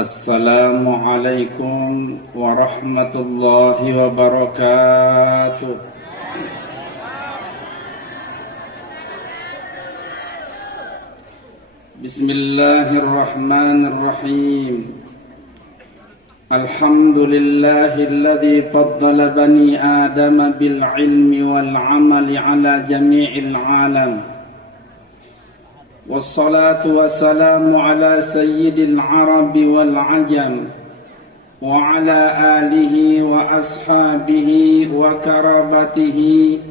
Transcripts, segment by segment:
Assalamualaikum warahmatullahi wabarakatuh. Bismillahirrahmanirrahim. Alhamdulillahilladzi faddala bani Adam bil ilmi wal amali ala jami'il alam. Wassalatu wassalamu ala sayyidil arabi wal ajam wa ala alihi wa ashabihi wa karabatihi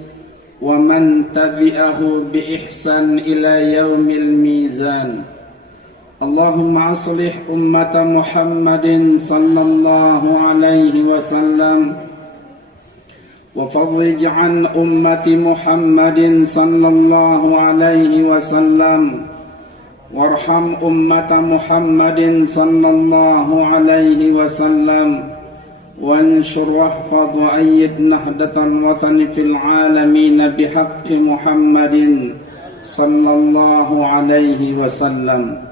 wa man tabi'ahu bi ihsan ila yaumil mizan. Allahumma aslih ummata Muhammadin sallallahu alaihi wasallam wa fadhij an ummati Muhammadin sallallahu alaihi wasallam warham ummata Muhammadin sallallahu alaihi wasallam wanshur wahfadh wa ayyid nahdatal watani fil alamin bihaqqi Muhammadin sallallahu alaihi wasallam.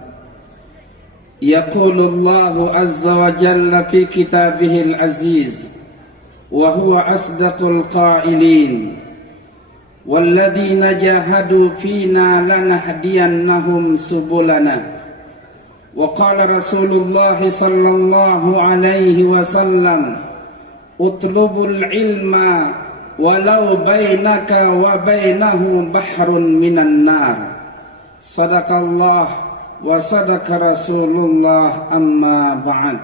Yaqulullahu azza wa jalla fi kitabihil aziz wa huwa asdaqul qailin walladzina jahadu fina lanahdiyannahum subulana wa qala Rasulullah sallallahu alaihi wasallam utlubul ilma walau bainaka wa bainahu bahrun minan nar. Sadaqallah wa sadaqa Rasulullah, amma ba'd.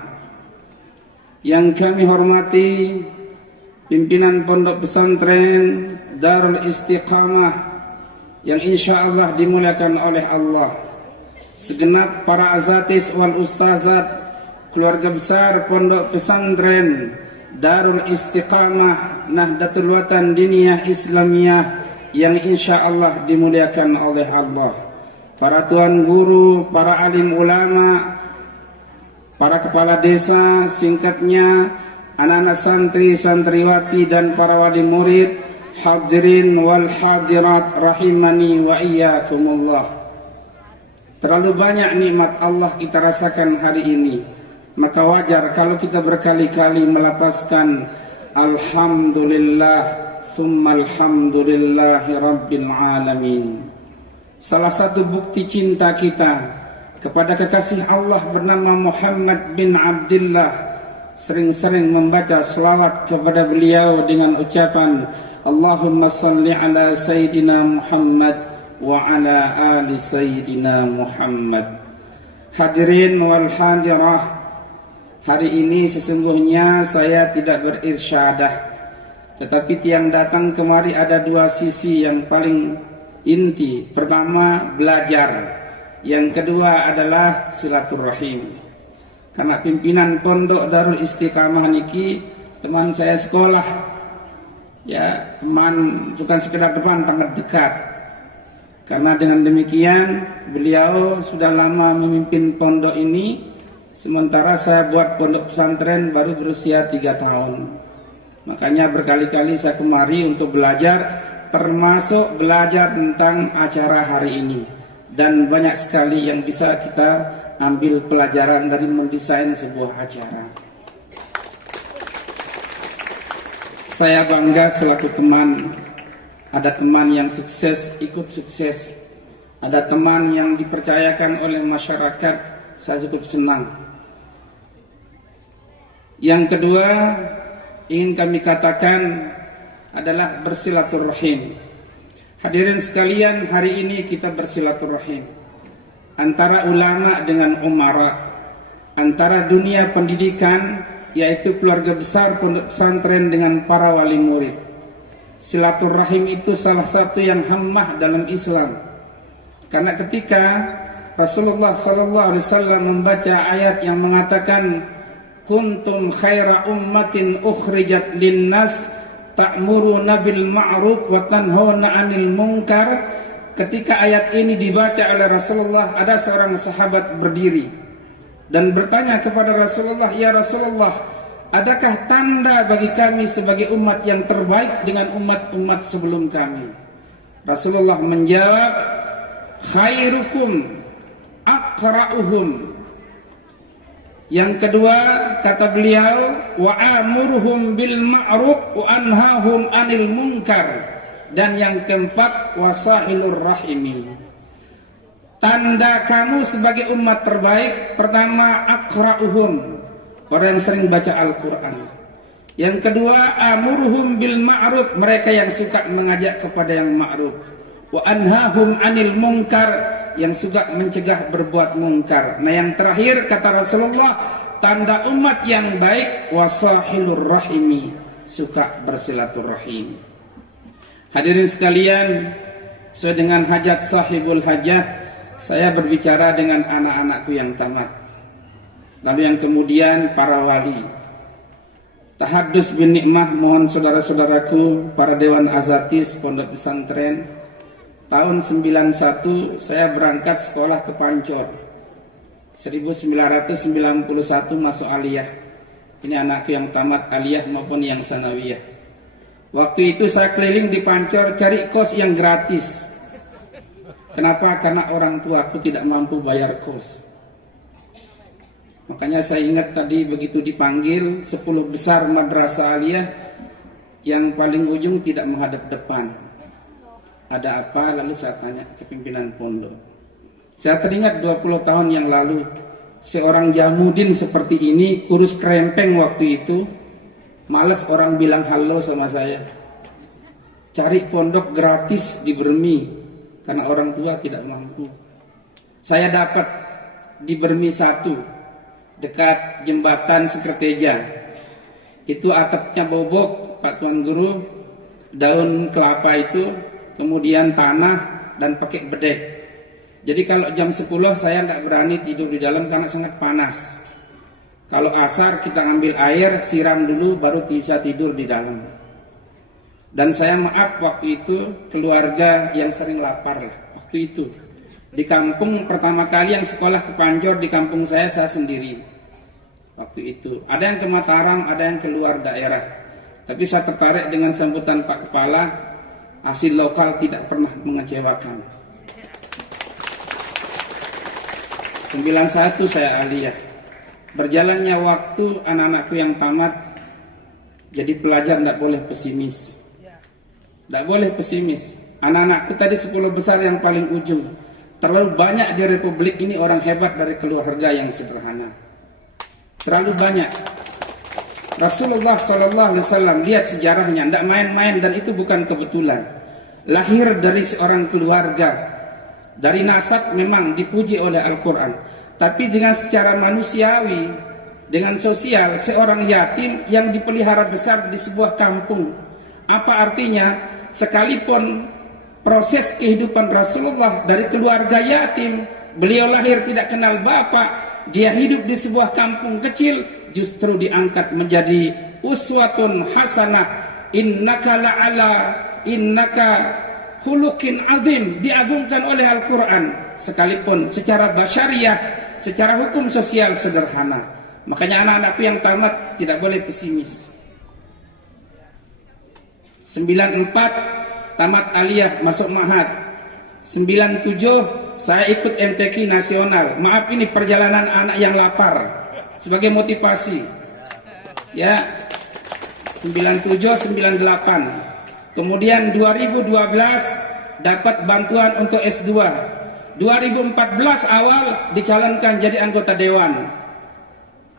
Yang kami hormati pimpinan Pondok Pesantren Darul Istiqamah yang insyaallah dimuliakan oleh Allah, segenap para azatis wal ustazat, keluarga besar Pondok Pesantren Darul Istiqamah Nahdlatul Watan Diniyah Islamiyah yang insyaallah dimuliakan oleh Allah, para tuan guru, para alim ulama, para kepala desa, singkatnya anak-anak santri, santriwati dan para wali murid, hadirin wal hadirat rahimani wa iyyakumullah. Terlalu banyak nikmat Allah kita rasakan hari ini, maka wajar kalau kita berkali-kali melafazkan alhamdulillah summa alhamdulillahi rabbil alamin. Salah satu bukti cinta kita kepada kekasih Allah bernama Muhammad bin Abdullah, sering-sering membaca selawat kepada beliau dengan ucapan Allahumma salli ala Sayyidina Muhammad wa ala ali Sayyidina Muhammad. Hadirin wal hadirah, hari ini sesungguhnya saya tidak berirsyadah, tetapi yang datang kemari ada dua sisi yang paling inti. Pertama, belajar. Yang kedua adalah silaturahim. Karena pimpinan Pondok Darul Istiqamah niki teman saya sekolah, ya teman bukan sekedar teman, sangat dekat. Karena dengan demikian beliau sudah lama memimpin pondok ini, sementara saya buat pondok pesantren baru berusia 3 tahun. Makanya berkali-kali saya kemari untuk belajar, termasuk belajar tentang acara hari ini. Dan banyak sekali yang bisa kita ambil pelajaran dari mendesain sebuah acara. Saya bangga selaku teman. Ada teman yang sukses, ikut sukses. Ada teman yang dipercayakan oleh masyarakat, saya cukup senang. Yang kedua, ingin kami katakan adalah bersilaturahim. Hadirin sekalian, hari ini kita bersilaturahim antara ulama dengan umara, antara dunia pendidikan yaitu keluarga besar pondok pesantren dengan para wali murid. Silaturahim itu salah satu yang hammah dalam Islam. Karena ketika Rasulullah sallallahu alaihi wasallam membaca ayat yang mengatakan kuntum khaira ummatin ukhrijat linnas ta'muruna bil ma'ruf wa tanhauna 'anil munkar. Ketika ayat ini dibaca oleh Rasulullah, ada seorang sahabat berdiri dan bertanya kepada Rasulullah, "Ya Rasulullah, adakah tanda bagi kami sebagai umat yang terbaik dengan umat-umat sebelum kami? Rasulullah menjawab, khairukum aqra'uhum. Yang kedua kata beliau, wa amuruhum bil ma'ruf wa anhahum 'anil munkar. Dan yang keempat, wasahilur rahimi. Tanda kamu sebagai umat terbaik, pertama aqra'uhum, orang yang sering baca Al-Quran. Yang kedua, amuruhum bil ma'ruf, mereka yang suka mengajak kepada yang ma'ruf. Wa anhahum 'anil munkar, yang suka mencegah berbuat munkar. Nah, yang terakhir kata Rasulullah, tanda umat yang baik, wasahilur rahimi, suka bersilaturahim. Hadirin sekalian, sesuai dengan hajat sahibul hajat, saya berbicara dengan anak-anakku yang tamat. Lalu yang kemudian para wali. Tahadus bin nikmah, mohon saudara-saudaraku, para dewan azatis pondok pesantren. Tahun 91 saya berangkat sekolah ke Pancor. 1991 masuk aliyah. Ini anakku yang tamat aliyah maupun yang sanawiyah. Waktu itu saya keliling di Pancor cari kos yang gratis. Kenapa? Karena orang tuaku tidak mampu bayar kos. Makanya saya ingat tadi begitu dipanggil 10 besar madrasah aliyah, yang paling ujung tidak menghadap depan. Ada apa? Lalu saya tanya ke pimpinan pondok. Saya teringat 20 tahun yang lalu, seorang Jamudin seperti ini, kurus krempeng waktu itu, malas orang bilang halo sama saya. Cari pondok gratis di Bermi, karena orang tua tidak mampu. Saya dapat di Bermi 1, dekat jembatan Sekerteja. Itu atapnya bobok, Pak Tuan Guru, daun kelapa itu, kemudian tanah dan pakai bedek. Jadi kalau jam 10 saya tidak berani tidur di dalam karena sangat panas. Kalau asar kita ambil air, siram dulu baru bisa tidur di dalam. Dan saya maaf waktu itu keluarga yang sering lapar lah. Waktu itu di kampung pertama kali yang sekolah ke Pancor di kampung saya sendiri. Waktu itu ada yang ke Mataram, ada yang keluar daerah. Tapi saya tertarik dengan sambutan Pak Kepala. Hasil lokal tidak pernah mengecewakan. 91 saya aliyah. Berjalannya waktu, anak-anakku yang tamat jadi pelajar tidak boleh pesimis. Tidak boleh pesimis. Anak-anakku tadi 10 besar yang paling ujung. Terlalu banyak di Republik ini orang hebat dari keluarga yang sederhana. Terlalu banyak. Rasulullah SAW, lihat sejarahnya, tidak main-main, dan itu bukan kebetulan. Lahir dari seorang keluarga, dari nasab memang dipuji oleh Al-Quran, tapi dengan secara manusiawi, dengan sosial, seorang yatim yang dipelihara besar di sebuah kampung. Apa artinya? Sekalipun proses kehidupan Rasulullah dari keluarga yatim, beliau lahir tidak kenal bapak, dia hidup di sebuah kampung kecil, justru diangkat menjadi uswatun hasanah, innaka khuluqin azim, diagungkan oleh Al-Quran, sekalipun secara basyariah, secara hukum sosial sederhana. Makanya anak-anakku yang tamat tidak boleh pesimis. 94 tamat aliyah, masuk ma'had. 97 saya ikut MTQ nasional. Maaf, ini perjalanan anak yang lapar sebagai motivasi. Ya, 97, 98. Kemudian 2012 dapat bantuan untuk S2. 2014 awal dicalonkan jadi anggota dewan.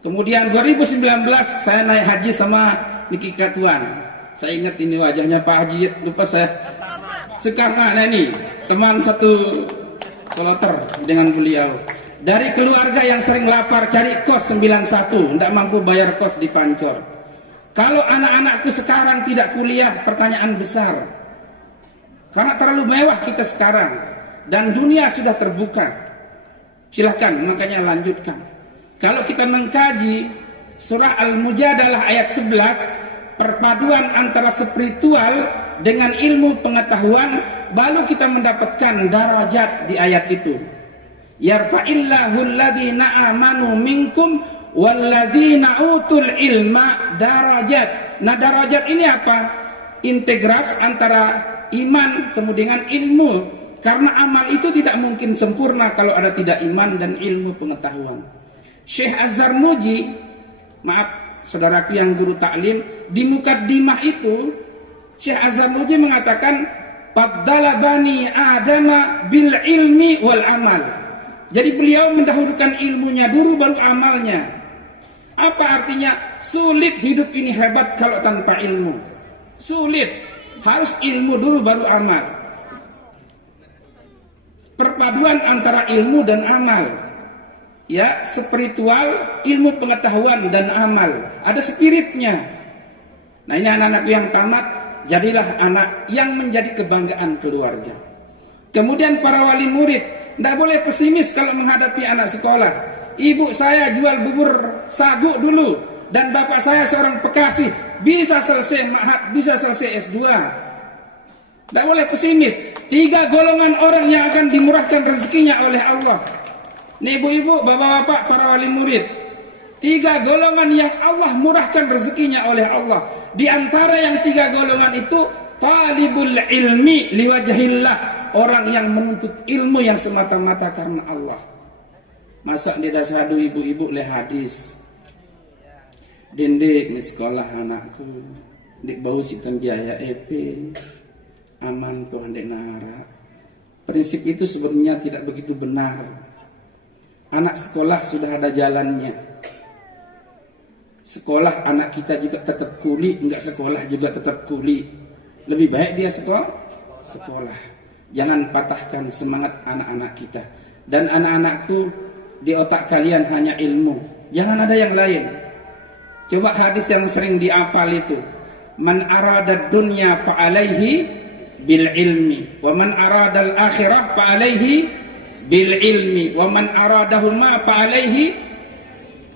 Kemudian 2019 saya naik haji sama Niki Katuan. Saya ingat ini wajahnya Pak Haji, lupa saya. Sekarang ini teman satu kloter dengan beliau. Dari keluarga yang sering lapar cari kos 91, tidak mampu bayar kos di Pancor. Kalau anak-anakku sekarang tidak kuliah, pertanyaan besar. Karena terlalu mewah kita sekarang dan dunia sudah terbuka. Silahkan, makanya lanjutkan. Kalau kita mengkaji surah Al-Mujadalah ayat 11, perpaduan antara spiritual dengan ilmu pengetahuan, baru kita mendapatkan darajat di ayat itu. Yarfa'illahu alladhina amanu minkum walladzina utul ilma darajat. Nah, darajat ini apa? Integrasi antara iman kemudian ilmu. Karena amal itu tidak mungkin sempurna kalau ada tidak iman dan ilmu pengetahuan. Syekh Az-Zarnuji, maaf saudaraku yang guru taklim, di Mukaddimah itu Syekh Az-Zarnuji mengatakan faddala bani adama bil ilmi wal amal. Jadi beliau mendahulukan ilmunya dulu baru amalnya. Apa artinya? Sulit hidup ini hebat kalau tanpa ilmu. Sulit. Harus ilmu dulu baru amal. Perpaduan antara ilmu dan amal. Ya, spiritual, ilmu pengetahuan dan amal. Ada spiritnya. Nah, ini anak-anakku yang tamat, jadilah anak yang menjadi kebanggaan keluarga. Kemudian para wali murid, tidak boleh pesimis kalau menghadapi anak sekolah. Ibu saya jual bubur sagu dulu, dan bapak saya seorang pekasih, bisa selesai ma'had, bisa selesai S2. Tidak boleh pesimis. 3 golongan orang yang akan dimurahkan rezekinya oleh Allah. Nih ibu-ibu, bapak-bapak, para wali murid, 3 golongan yang Allah murahkan rezekinya oleh Allah. Di antara yang 3 golongan itu, talibul ilmi liwajahillah, orang yang menuntut ilmu yang semata-mata karena Allah. Masa di dasadu ibu-ibu le hadis. Dindik di sekolah anakku, dik bau sitan biaya EP, aman tuh andek nara. Prinsip itu sebenarnya tidak begitu benar. Anak sekolah sudah ada jalannya. Sekolah anak kita juga tetap kuli, enggak sekolah juga tetap kuli. Lebih baik dia sekolah. Jangan patahkan semangat anak-anak kita. Dan anak-anakku, di otak kalian hanya ilmu. Jangan ada yang lain. Coba hadis yang sering dihafal itu. Man arada dunya fa'alaihi bil ilmi. Wa man arada al-akhirah fa'alaihi bil ilmi. Wa man aradahuma fa'alaihi.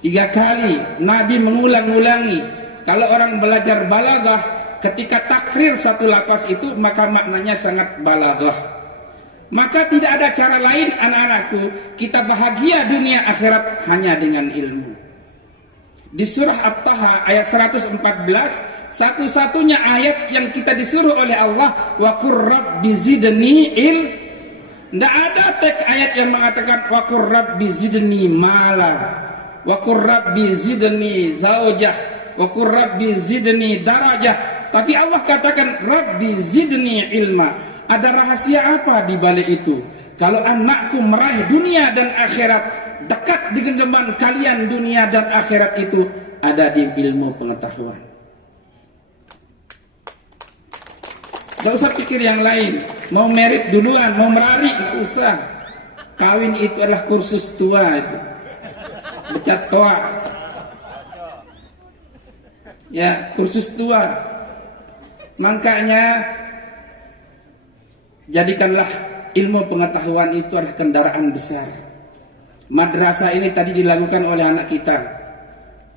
3 kali Nabi mengulang-ulangi. Kalau orang belajar balaghah, ketika takrir satu lafaz itu maka maknanya sangat balaghah. Maka tidak ada cara lain anak-anakku, kita bahagia dunia akhirat hanya dengan ilmu. Di surah At-Taha ayat 114, satu-satunya ayat yang kita disuruh oleh Allah, wa qur rabbi zidni ilm. Tidak ada teks ayat yang mengatakan wa qur rabbi zidni mala, wa qur rabbi zidni zaujah, wa qur rabbi zidni darajah. Tapi Allah katakan rabbi zidni ilma. Ada rahasia apa di balik itu? Kalau anakku meraih dunia dan akhirat, dekat di genggaman kalian dunia dan akhirat itu ada di ilmu pengetahuan. Gak usah pikir yang lain. Mau merit duluan, mau merari, gak usah. Kawin itu adalah kursus tua itu. Becat toa. Ya, kursus tua. Makanya jadikanlah ilmu pengetahuan itu adalah kendaraan besar. Madrasah ini tadi dilakukan oleh anak kita,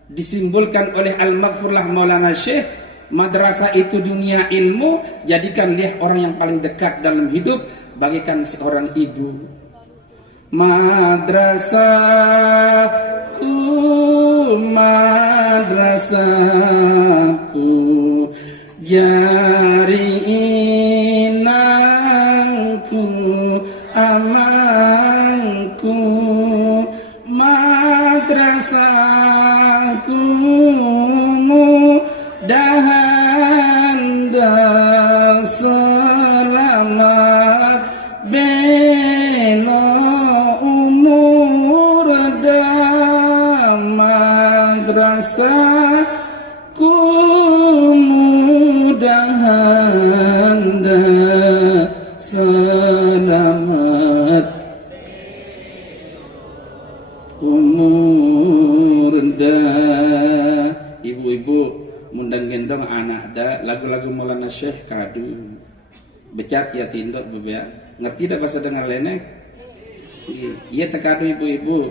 disimbolkan oleh Al-Maghfurlah Maulana Syekh. Madrasah itu dunia ilmu. Jadikan dia orang yang paling dekat dalam hidup, bagikan seorang ibu. Madrasahku, madrasahku, jari amanku, madrasahku mudahan dan selamat bela umur dan madrasahku mudahan dan selamat umur dah. Ibu-ibu mundang gendong anak dah lagu-lagu Maulana Syekh kadu becat ya tindok bebek. Ngerti dah bahasa dengar lenek? Iya tekadu ibu-ibu.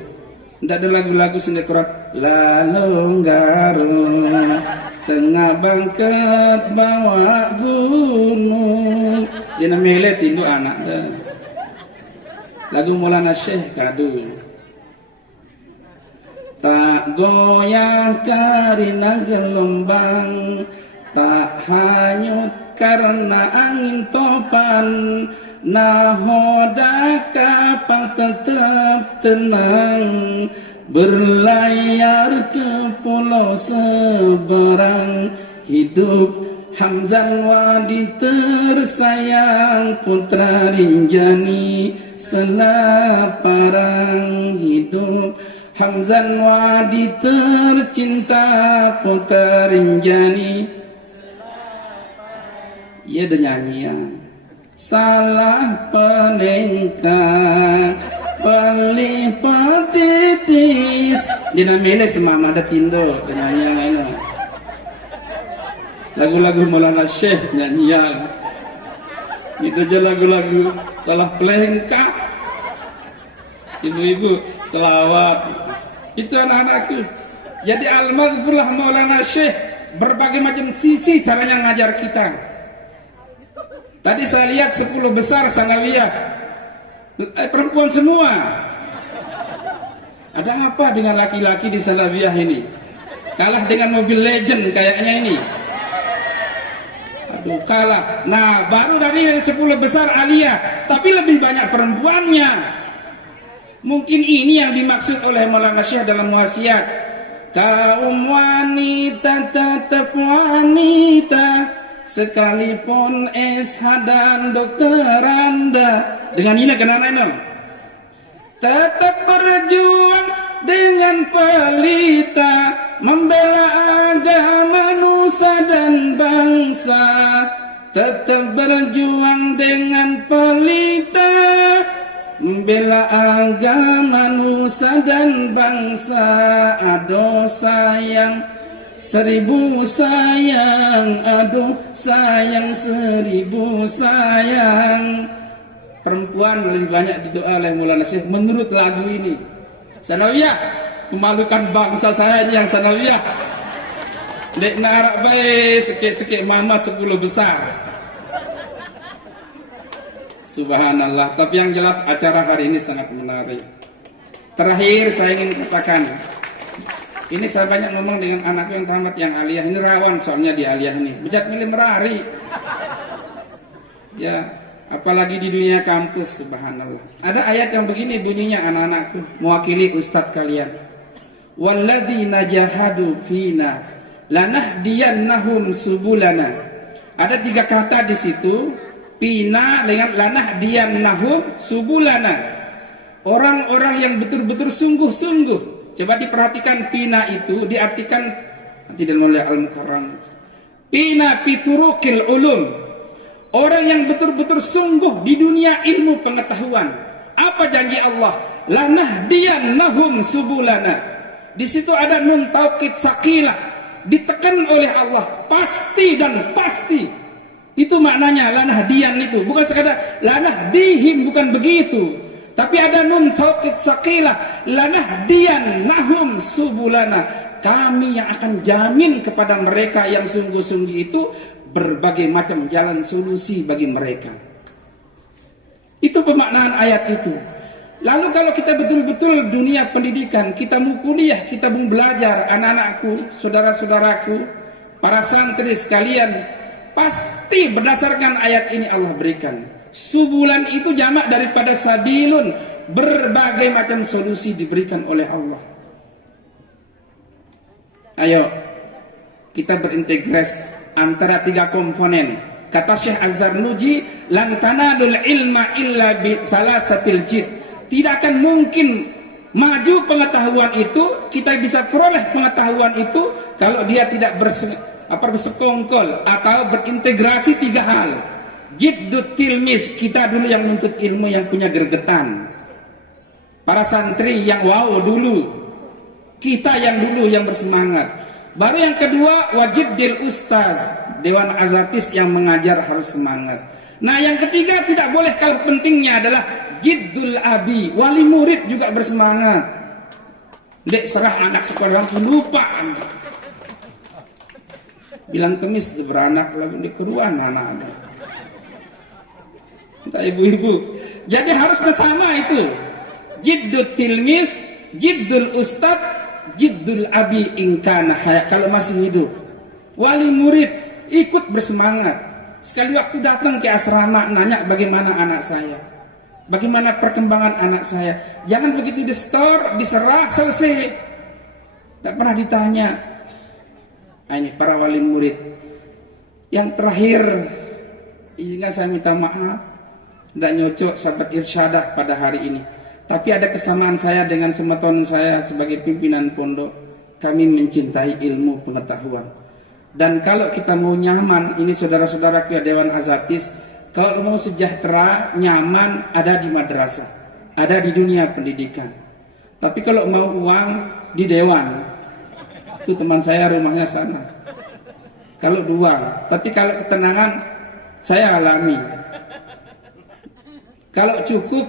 Ndak ada lagu-lagu sini Quran. Lalonggaru tengah bangket bawa gunung. Dia mele tinduk anak dah. Lagu Maulana Syekh kadu. tak goyah karena gelombang, tak hanyut karena angin topan, nahoda kapal tetap tenang, berlayar ke pulau seberang. Hidup Hamzan Wadi tersayang, putra Rinjani selaparang. Hidup Hamzan Wadi tercinta, putra Rinjani. Ia ada nyanyian. Salah penengkang pelih petitis dina milih semama ada tindo nyanyian ini. Lagu-lagu Maulana Syekh nyanyian. Itu aja lagu-lagu salah pelengkang. Ibu-ibu selawat. Itu anak-anakku. Jadi almarhumlah Maulana Syekh berbagai macam sisi caranya ngajar kita. Tadi saya lihat 10 besar sanawiyah perempuan semua. Ada apa dengan laki-laki di sanawiyah ini? Kalah dengan mobil legend kayaknya ini. Aduh, kalah. Nah, baru dari 10 besar aliyah, tapi lebih banyak perempuannya. Mungkin ini yang dimaksud oleh Maulana Syekh dalam wasiat. Kaum wanita tetap wanita, sekalipun SH dan dokter Anda. Dengan ini kenapa ini? Tetap berjuang dengan pelita, membela agama nusa dan bangsa. Tetap berjuang dengan pelita, membela agama nusa dan bangsa. Aduh sayang, 1000 sayang, aduh sayang, 1000 sayang. Perempuan lebih banyak didoa oleh Maulana Syekh menurut lagu ini. Sanawiyah, memalukan bangsa saya ini yang sanawiyah. Dek narak baik sikit-sikit mama 10 besar. Subhanallah. Tapi yang jelas acara hari ini sangat menarik. Terakhir saya ingin katakan, ini saya banyak ngomong dengan anakku yang tamat yang aliyah. Ini rawan soalnya di aliyah ini. Bejat milih merari. Ya, apalagi di dunia kampus, subhanallah. Ada ayat yang begini bunyinya anak-anakku, mewakili ustadz kalian. Walladzina jahadu fina lanahdiyannahum subulana. Ada 3 kata di situ, pina dengan lanahdiyannahum subulana. Orang-orang yang betul-betul sungguh-sungguh. Coba diperhatikan pina itu diartikan tidak oleh Al-Mukarram. Pina piturukil ulum. Orang yang betul-betul sungguh di dunia ilmu pengetahuan. Apa janji Allah? Lanahdiyannahum subulana. Di situ ada nun taukid sakilah, ditekan oleh Allah, pasti dan pasti. Itu maknanya lanahdiyan itu, bukan sekadar lanahdihim, bukan begitu. Tapi ada nun taukid sakilah, lanahdiyannahum subulana. Kami yang akan jamin kepada mereka yang sungguh-sungguh itu berbagai macam jalan solusi bagi mereka. Itu pemaknaan ayat itu. Lalu kalau kita betul-betul dunia pendidikan, kita mau kuliah, kita mau belajar, anak-anakku, saudara-saudaraku, para santri sekalian, pasti berdasarkan ayat ini Allah berikan. Subulan itu jamak daripada sabilun, berbagai macam solusi diberikan oleh Allah. Ayo kita berintegrasi antara 3 komponen. Kata Syekh Az-Zarnuji, lan tanalul ilma illa bi salasatil jid. Tidak akan mungkin maju pengetahuan itu, kita bisa peroleh pengetahuan itu kalau dia tidak bersekongkol atau berintegrasi 3 hal. Jiddut tilmis, kita dulu yang menuntut ilmu yang punya gregetan. Para santri yang wow dulu. Kita yang dulu yang bersemangat. Baru yang kedua, wajiddil ustaz, dewan azatis yang mengajar harus semangat. Nah yang ketiga tidak boleh kalah pentingnya adalah jiddul abi, wali murid juga bersemangat. Dek serah anak sekolah lupa. Bilang kemis beranak lalu di keruan anak-anak. Entah ibu-ibu. Jadi harusnya sama itu. Jiddut tilmis, jiddul ustad, jiddul abi ingkana haya, kalau masih hidup. Wali murid ikut bersemangat. Sekali waktu datang ke asrama nanya bagaimana anak saya, bagaimana perkembangan anak saya. Jangan begitu di store, diserah, selesai. Tidak pernah ditanya. Nah, ini para wali murid. Yang terakhir, ingat saya minta maaf, tidak nyocok sahabat irsyadah pada hari ini. Tapi ada kesamaan saya dengan teman saya sebagai pimpinan pondok. Kami mencintai ilmu pengetahuan. Dan kalau kita mau nyaman, ini saudara-saudaraku ya Dewan Azatis, kalau mau sejahtera, nyaman, ada di madrasah, ada di dunia pendidikan. Tapi kalau mau uang, di Dewan. Itu teman saya rumahnya sana. Kalau uang, tapi kalau ketenangan, saya alami. Kalau cukup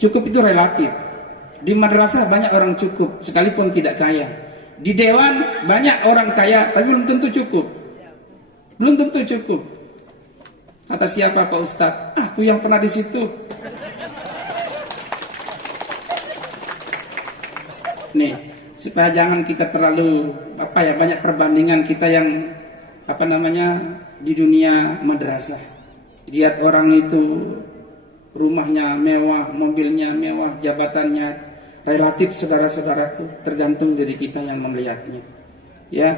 itu relatif. Di madrasah banyak orang cukup, sekalipun tidak kaya. Di Dewan banyak orang kaya, tapi belum tentu cukup. Belum tentu cukup. Kata siapa Pak Ustadz? Aku yang pernah di situ. Nih, supaya jangan kita terlalu banyak perbandingan kita yang di dunia madrasah. Lihat orang itu rumahnya mewah, mobilnya mewah, jabatannya relatif, saudara-saudaraku, tergantung dari kita yang melihatnya. Ya,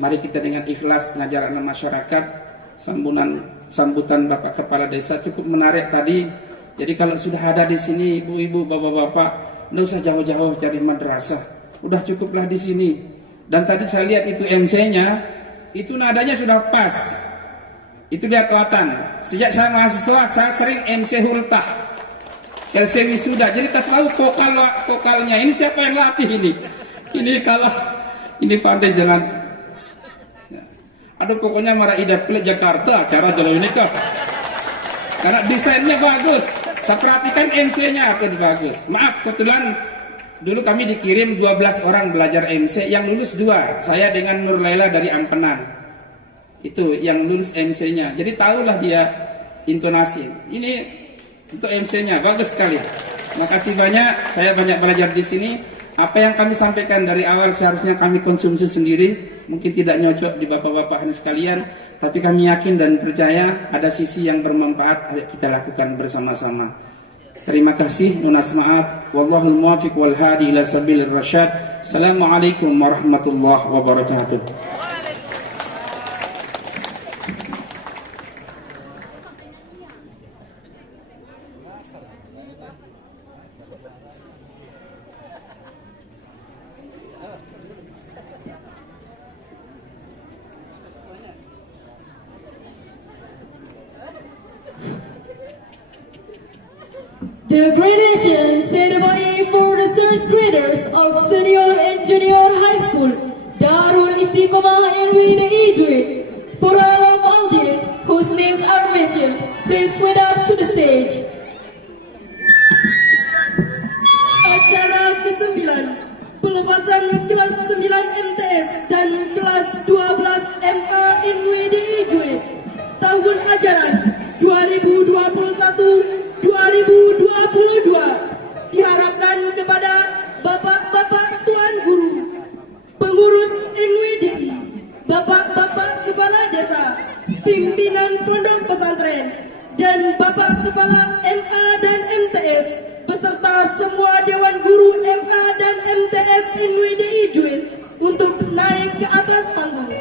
mari kita dengan ikhlas ngajar anak masyarakat. Sambutan Bapak Kepala Desa cukup menarik tadi. Jadi kalau sudah ada di sini ibu-ibu, bapak-bapak, tidak usah jauh-jauh cari madrasah. Udah cukuplah di sini. Dan tadi saya lihat itu MC-nya, itu nadanya sudah pas. Itu dia kelihatan. Sejak saya mahasiswa, saya sering MC Hultah, LC Wisuda. Jadi tak selalu vokalnya. Ini siapa yang latih ini? Ini kalau ini pandai jalan. Aduh, pokoknya marah idap ke Jakarta acara jalan ini kok. Karena desainnya bagus. Saya perhatikan MC-nya pun bagus. Maaf, kebetulan dulu kami dikirim 12 orang belajar MC, yang lulus 2. Saya dengan Nur Laila dari Ampenan. Itu yang lulus MC-nya. Jadi tahulah dia intonasi. Ini untuk MC-nya bagus sekali. Makasih banyak. Saya banyak belajar di sini. Apa yang kami sampaikan dari awal seharusnya kami konsumsi sendiri. Mungkin tidak nyocok di bapak-bapak sekalian, tapi kami yakin dan percaya ada sisi yang bermanfaat. Ayo kita lakukan bersama-sama. Terima kasih. Munas maaf. Wallahul muwaffiq wal hadi ila sabilir rasyad. Assalamualaikum warahmatullahi wabarakatuh. The gradation ceremony for the third graders of senior and junior high school, Darul Istiqomah NWD Ijwi. For all of audience whose names are mentioned, please wait up to the stage. Acara ke-9, pelepasan kelas 9 MTS dan kelas 12 MA NWD Ijwi. Tahun ajaran 2021-2022 diharapkan kepada Bapak-Bapak Tuan Guru, pengurus NWDI, Bapak-Bapak Kepala Desa, pimpinan pondok pesantren, dan Bapak Kepala MA dan MTS, beserta semua Dewan Guru MA dan MTS NWDI Juid untuk naik ke atas panggung.